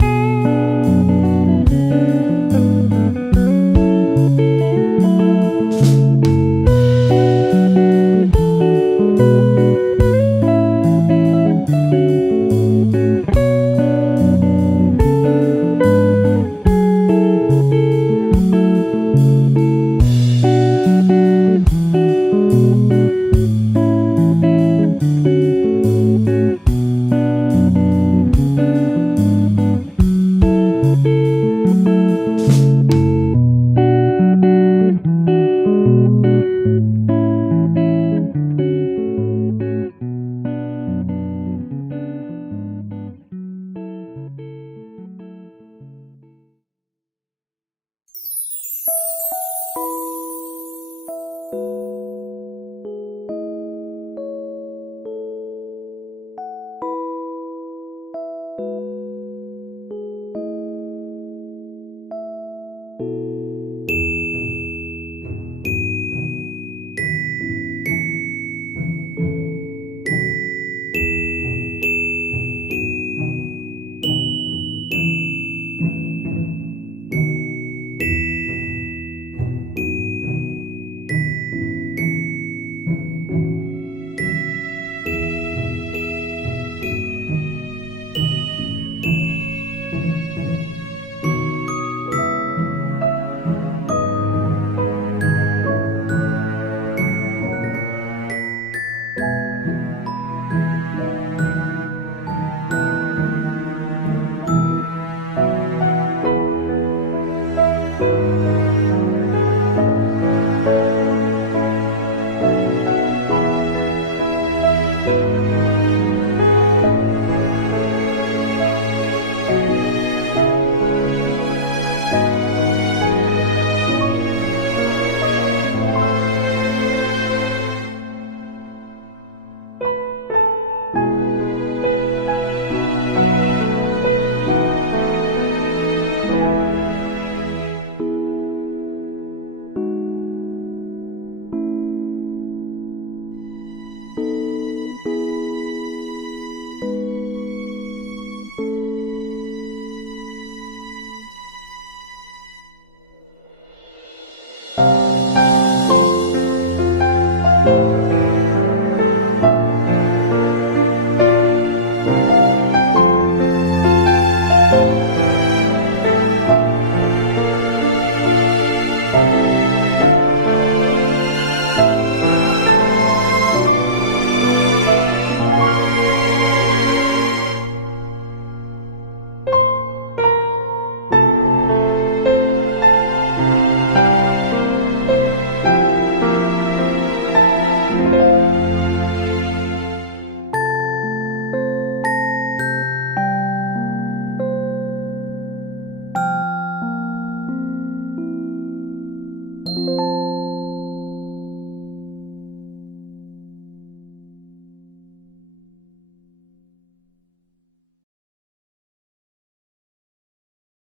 Música